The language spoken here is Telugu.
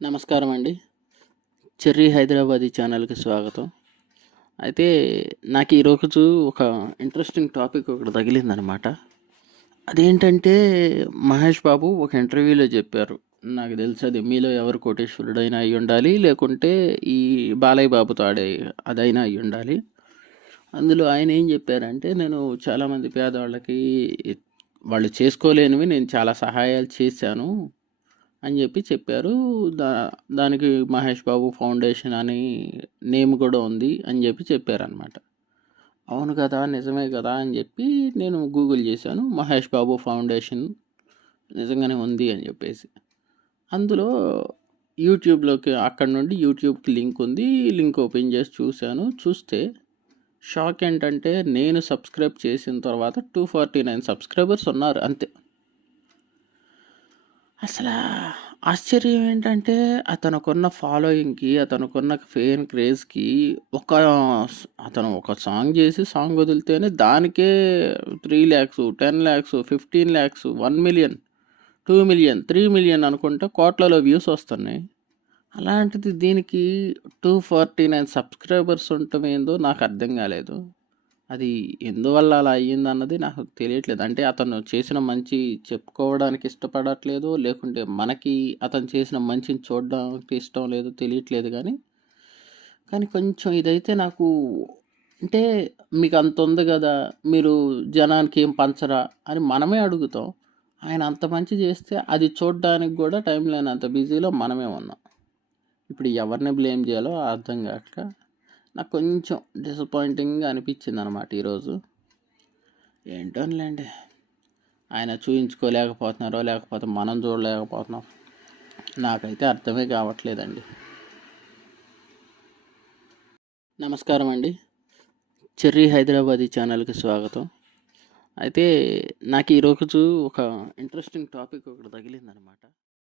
నమస్కారం అండి. చెర్రీ హైదరాబాదీ ఛానల్‌కి స్వాగతం. అయితే నాకు ఈరోజు ఒక ఇంట్రెస్టింగ్ టాపిక్ ఒకటి తగిలిందనమాట. అదేంటంటే మహేష్ బాబు ఒక ఇంటర్వ్యూలో చెప్పారు. నాకు తెలిసి అది మీలో ఎవరు కోటీశ్వరుడైనా అయ్యుండాలి, లేకుంటే ఈ బాలయ్య బాబుతో ఆడే అదైనా అయ్యుండాలి. అందులో ఆయన ఏం చెప్పారంటే, నేను చాలామంది పేదవాళ్ళకి వాళ్ళు చేసుకోలేనివి నేను చాలా సహాయాలు చేశాను అని చెప్పారు. దానికి మహేష్ బాబు ఫౌండేషన్ అని నేమ్ కూడా ఉంది అని చెప్పారనమాట. అవును కదా, నిజమే కదా అని చెప్పి నేను గూగుల్ చేశాను. మహేష్ బాబు ఫౌండేషన్ నిజంగానే ఉంది అని చెప్పేసి అందులో యూట్యూబ్లోకి అక్కడ నుండి యూట్యూబ్కి లింక్ ఉంది. లింక్ ఓపెన్ చేసి చూస్తే షాక్ ఏంటంటే, నేను సబ్స్క్రైబ్ చేసిన తర్వాత 249 సబ్స్క్రైబర్స్ ఉన్నారు అంతే. అసలు ఆశ్చర్యం ఏంటంటే, అతనుకున్న ఫాలోయింగ్కి, అతనుకున్న ఫేమ్ క్రేజ్కి అతను ఒక సాంగ్ చేసి సాంగ్ వదిలితేనే దానికే 3 lakhs, 10 lakhs, 15 lakhs, 1 million, 2 million, 3 million అనుకుంటే కోట్లలో వ్యూస్ వస్తున్నాయి. అలాంటిది దీనికి 249 సబ్స్క్రైబర్స్ ఉండటం ఏందో నాకు అర్థం కాలేదు. అది ఎందువల్ల అలా అయ్యిందన్నది నాకు తెలియట్లేదు. అంటే అతను చేసిన మంచి చెప్పుకోవడానికి ఇష్టపడట్లేదు, లేకుంటే మనకి అతను చేసిన మంచిని చూడడానికి ఇష్టం లేదు, తెలియట్లేదు. కానీ కొంచెం ఇదైతే నాకు, అంటే మీకు అంత ఉంది కదా, మీరు జనానికి ఏం పంచరా అని మనమే అడుగుతాం. ఆయన అంత మంచి చేస్తే అది చూడడానికి కూడా టైం లేనంత బిజీలో మనమే ఉన్నాం. ఇప్పుడు ఎవరిని బ్లేమ్ చేయాలో అర్థం కాక నాకు కొంచెం డిసప్పాయింటింగ్గా అనిపించింది అనమాట ఈరోజు. ఏంటోలేండి, ఆయన చూయించుకోలేకపోతున్నారో లేకపోతే మనం చూడలేకపోతున్నాం, నాకైతే అర్థమే కావట్లేదండి. నమస్కారం అండి. చెర్రీ హైదరాబాదీ ఛానల్కి స్వాగతం. అయితే నాకు ఈరోజు ఒక ఇంట్రెస్టింగ్ టాపిక్ ఒకటి తగిలిందనమాట.